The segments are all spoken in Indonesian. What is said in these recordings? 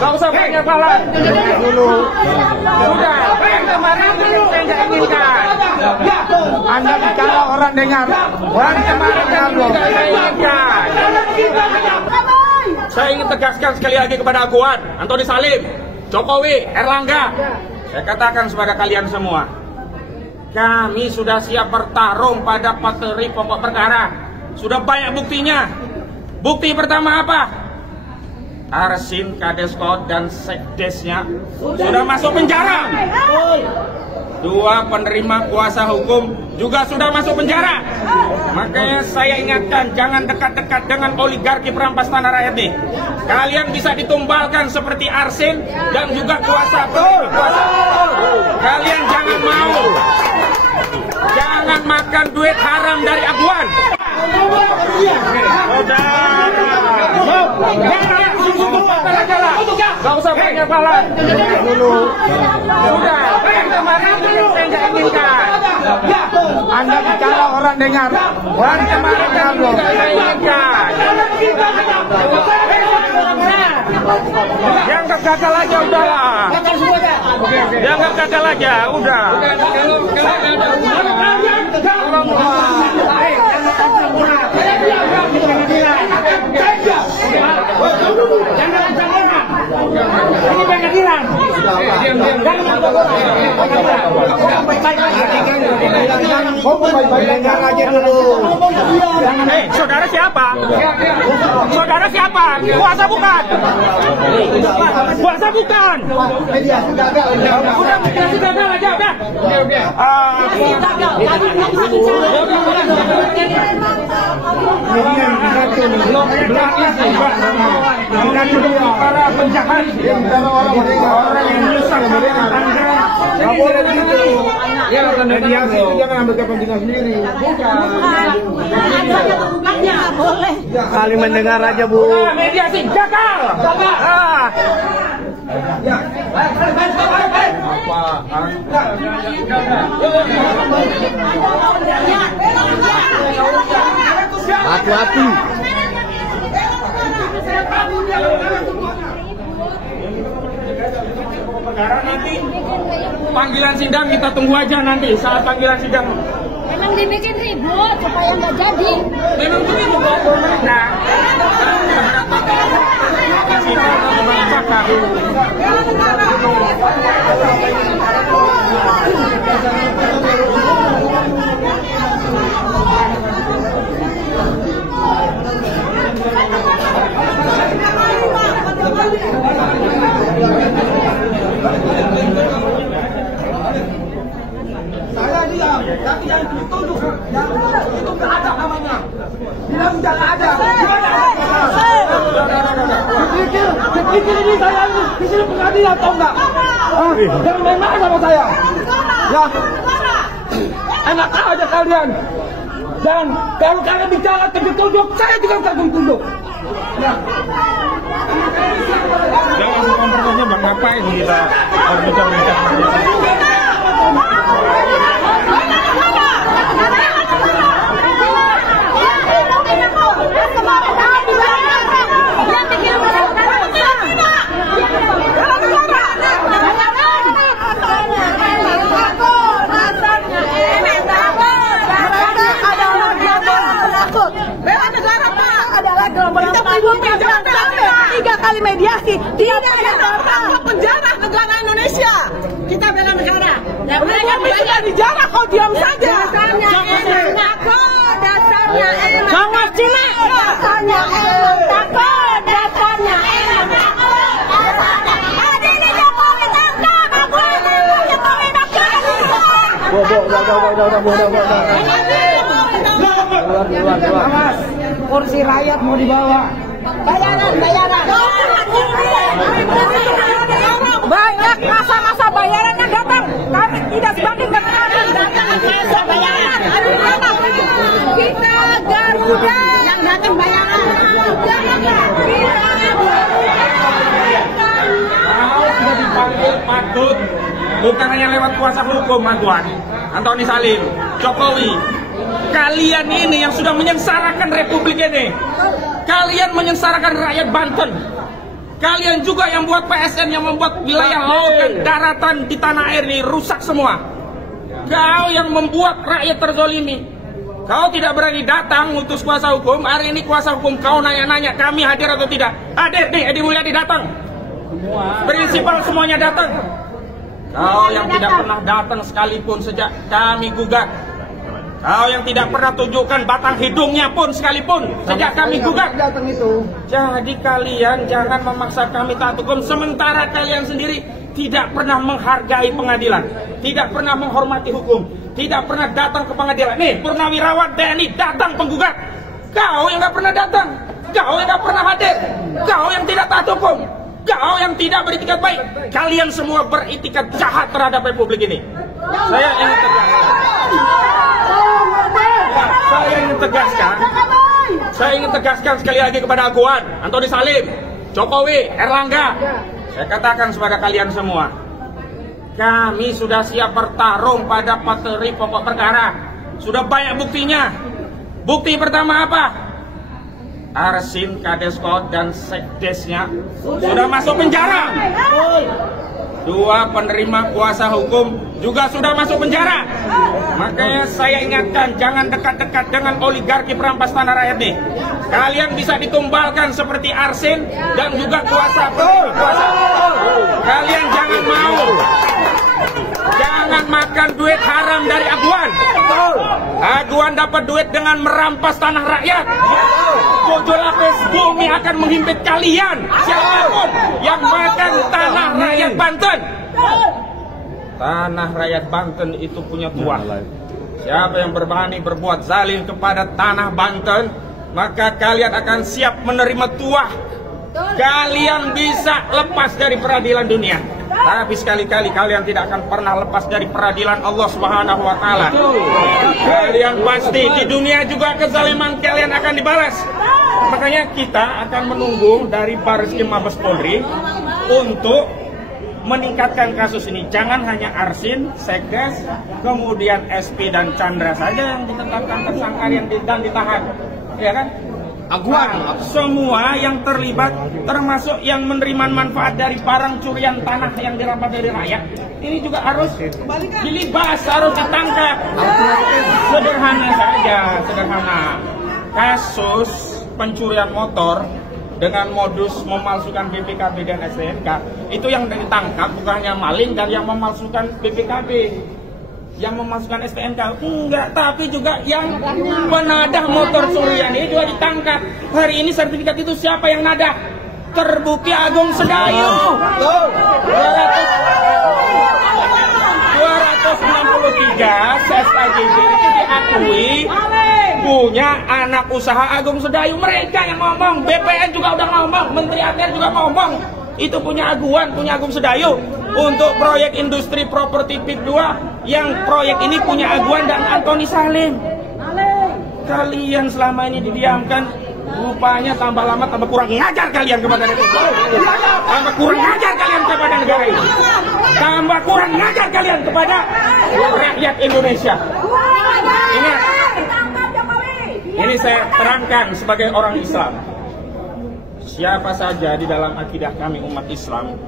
Gak usah banyak balas. Dulu. Sudah. Kemarin saya nggak inginkan. Anda bicara orang dengar. Orang kemarin saya inginkan. Saya ingin tegaskan sekali lagi kepada Aguan, Antoni Salim, Jokowi, Erlangga. Saya katakan kepada kalian semua, kami sudah siap bertarung pada materi pokok perkara. Sudah banyak buktinya. Bukti pertama apa? Arsin, Kadeskot, dan Sekdesnya sudah masuk penjara. Dua penerima kuasa hukum juga sudah masuk penjara. Makanya saya ingatkan, jangan dekat-dekat dengan oligarki perampas tanah rakyat nih. Kalian bisa ditumbalkan seperti Arsin dan juga kuasa. Kalian jangan mau. Jangan makan duit haram dari Aguan. Gak usah banyak balas. Dulu. Sudah. Kemarin saya nggak inginkan. Anda bicara orang dengar. Orang kemarin saya inginkan. Dianggap gagal aja udahlah. Dianggap gagal aja udah. Ini pengadilan. Saudara siapa? Saudara siapa? Kuasa bukan? Kuasa bukan? Udah mediasi gagal aja udah. Para penjahat, orang yang menyusahkan nggak boleh begitu. Ya, mediasi itu jangan ambil kepentingan sendiri. Boleh. Kali mendengar aja Bu. Mediasi gagal. Hati-hati. Nanti panggilan sidang kita tunggu aja nanti saat panggilan sidang. Memang dibikin ribut supaya nggak jadi. Memang begitu kok. Nah, saya diam, tapi yang dituduh, itu nggak ada namanya. Bilang jangan ada. Dipikir ini saya di sini pengadilan atau enggak? Jangan main-main sama saya. Ya, enak aja kalian. Dan kalau kalian bicara tunduk, saya juga akan tunduk. Ya. jangan memperkosa Bang, ngapain kita berbincang-bincang. Kali mediasi tidak ada penjara negara Indonesia. Kita bela negara. Mereka bisa dijarah kau diam saja. Dasarnya enak kok, dasarnya enak. Jangan Cina. Dasarnya enak takut, dasarnya enak takut. Ada ini Jokowi tangkap, aku ini Jokowi tangkap. Awas, kursi rakyat mau dibawa. Bayaran. Banyak masa-masa bayarannya datang. Kami tidak sebagai kemenangan datang masa bayaran. Kita Garuda yang datang bayaran. Sudah dipanggil patut, bukan hanya lewat kuasa hukum Aguan, Antoni Salim, Jokowi, Kalian ini yang sudah menyengsarakan Republik ini. Kalian menyengsarakan rakyat Banten. Kalian juga yang buat PSN, yang membuat wilayah laut dan daratan di tanah air ini rusak semua. Kau yang membuat rakyat terzolimi. Kau tidak berani datang utus kuasa hukum. Hari ini kuasa hukum kau nanya-nanya kami hadir atau tidak. Hadir nih, Edi Mulyadi datang. Prinsipal semuanya datang. Kau yang tidak pernah datang sekalipun sejak kami gugat. Kau yang tidak pernah tunjukkan batang hidungnya pun sekalipun sejak kami gugat. Jadi kalian jangan memaksa kami taat hukum sementara kalian sendiri tidak pernah menghargai pengadilan, tidak pernah menghormati hukum, tidak pernah datang ke pengadilan. Nih, Purnawirawan TNI datang penggugat. Kau yang nggak pernah datang, kau yang nggak pernah hadir, kau yang tidak taat hukum, kau yang tidak beritikat baik. Kalian semua beritikat jahat terhadap Republik ini. Saya ingin tegaskan sekali lagi kepada Aguan, Antoni Salim, Jokowi, Erlangga. Saya katakan kepada kalian semua, kami sudah siap bertarung pada materi pokok perkara. Sudah banyak buktinya. Bukti pertama apa? Arsin, Kadeskot, dan Sekdesnya sudah masuk penjara. Dua penerima kuasa hukum juga sudah masuk penjara. Makanya saya ingatkan, jangan dekat-dekat dengan oligarki perampas tanah rakyat nih. Kalian bisa ditumbalkan seperti Arsin dan juga kuasa. Kalian jangan mau. Jangan makan duit haram dari Aguan. Aguan dapat duit dengan merampas tanah rakyat. Tujuh lapis bumi akan menghimpit kalian. Siapapun yang makan tanah rakyat Banten. Tanah rakyat Banten itu punya tuah. Siapa yang berani berbuat zalim kepada tanah Banten, maka kalian akan siap menerima tuah. Kalian bisa lepas dari peradilan dunia, tapi sekali-kali kalian tidak akan pernah lepas dari peradilan Allah Subhanahu wa Ta'ala. Kalian pasti di dunia juga kezaliman kalian akan dibalas. Makanya kita akan menunggu dari Bareskrim Mabes Polri untuk meningkatkan kasus ini. Jangan hanya Arsin, Sekdes, kemudian SP dan Chandra saja yang ditetapkan tersangka dan ditahan, ya kan? Aguan, semua yang terlibat, termasuk yang menerima manfaat dari barang curian tanah yang dirampas dari rakyat, ini juga harus dilibas, harus ditangkap. Sederhana saja, sederhana. Kasus pencurian motor dengan modus memalsukan BPKB dan STNK, itu yang ditangkap bukan hanya maling dan yang memalsukan BPKB, yang memasukkan STNK, enggak, tapi juga yang penadah motor curian ini juga ditangkap. Hari ini sertifikat itu siapa yang nadah? Terbukti Agung Sedayu. 263 SKJB itu diakui punya anak usaha Agung Sedayu. Mereka yang ngomong, BPN juga udah ngomong, Menteri ATR juga ngomong. Itu punya Aguan, punya Agung Sedayu. Untuk proyek industri properti PIK 2, yang proyek ini punya Aguan dan Antoni Salim. Kalian selama ini didiamkan, rupanya tambah lama tambah kurang ngajar kalian kepada negara. Tambah kurang ngajar kalian kepada negara ini. Tambah kurang ngajar kalian kepada rakyat Indonesia. Ingat, ini saya terangkan sebagai orang Islam. Siapa saja di dalam akidah kami umat Islam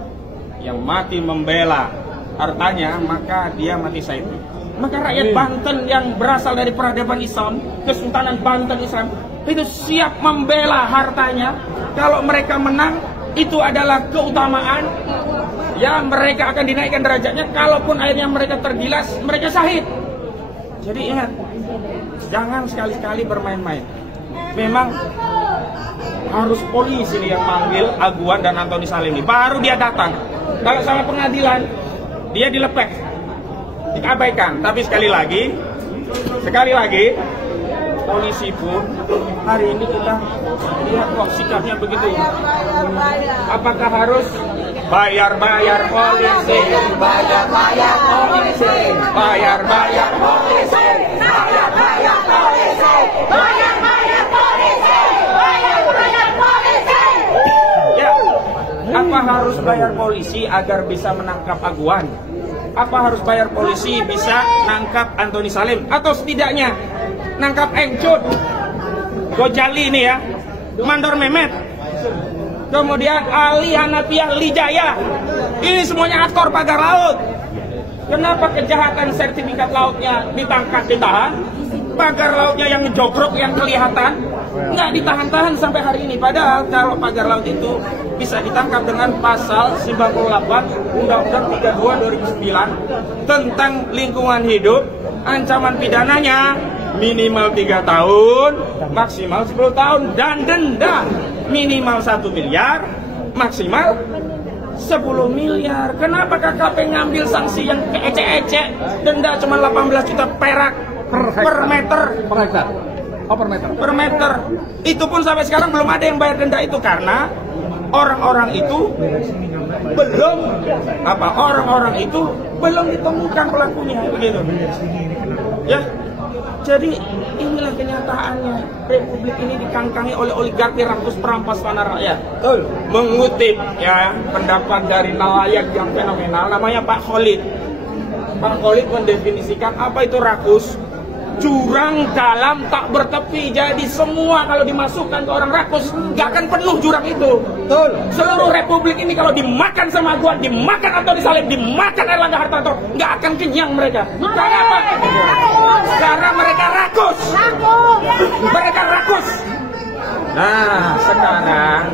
yang mati membela hartanya, maka dia mati syahid. Maka rakyat Banten yang berasal dari peradaban Islam, Kesultanan Banten Islam, itu siap membela hartanya. Kalau mereka menang, itu adalah keutamaan. Ya, mereka akan dinaikkan derajatnya. Kalaupun akhirnya mereka tergilas, mereka syahid. Jadi ingat, jangan sekali-kali bermain-main. Memang harus polisi yang manggil Aguan dan Antoni Salim ini, baru dia datang. Kalau sama pengadilan, dia dilepek, diabaikan. Tapi sekali lagi, polisi pun hari ini kita lihat kok sikapnya begitu. Apakah harus bayar-bayar polisi, bayar-bayar polisi, bayar-bayar polisi, bayar-bayar polisi, bayar-bayar polisi, bayar-bayar polisi. Ya, apa harus bayar polisi agar bisa menangkap Aguan? Apa harus bayar polisi bisa nangkap Antoni Salim? Atau setidaknya nangkap Engcut, Gojali ini ya, Mandor Mehmet, kemudian Ali Hanafiah Lijaya, ini semuanya aktor pagar laut. Kenapa kejahatan sertifikat lautnya ditangkap, ditahan, pagar lautnya yang jogrok yang kelihatan nggak ditahan-tahan sampai hari ini? Padahal kalau pagar laut itu bisa ditangkap dengan pasal 98 Undang-Undang 32 2009 tentang lingkungan hidup, ancaman pidananya minimal 3 tahun, maksimal 10 tahun, dan denda minimal 1 miliar, maksimal 10 miliar. Kenapa KKP ngambil sanksi yang ecek-ecek, denda cuma 18 juta perak per meter? Per hektar. Oh, per meter. Per meter. Itu pun sampai sekarang belum ada yang bayar denda itu karena orang-orang itu belum ditemukan pelakunya, begitu. Ya. Jadi inilah kenyataannya, Republik ini dikangkangi oleh oligarki rakus perampas tanah rakyat. Mengutip ya pendapat dari nelayan yang fenomenal, namanya Pak Khalid. Pak Khalid mendefinisikan apa itu rakus: jurang dalam tak bertepi. Jadi semua kalau dimasukkan ke orang rakus, nggak akan penuh jurang itu. Betul. Seluruh Republik ini kalau dimakan sama gua, dimakan atau disalib, dimakan Erlangga Hartarto, nggak akan kenyang mereka. Kenapa? Karena mereka rakus. Mereka rakus. Nah, sekarang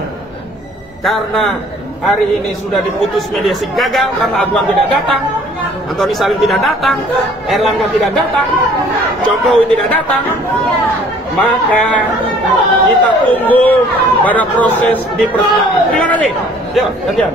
karena hari ini sudah diputus mediasi gagal karena Aguan tidak datang, Antoni Salim tidak datang, Erlangga tidak datang, Jokowi tidak datang, maka kita tunggu pada proses di persidangan. Terima kasih. Yuk, gantian.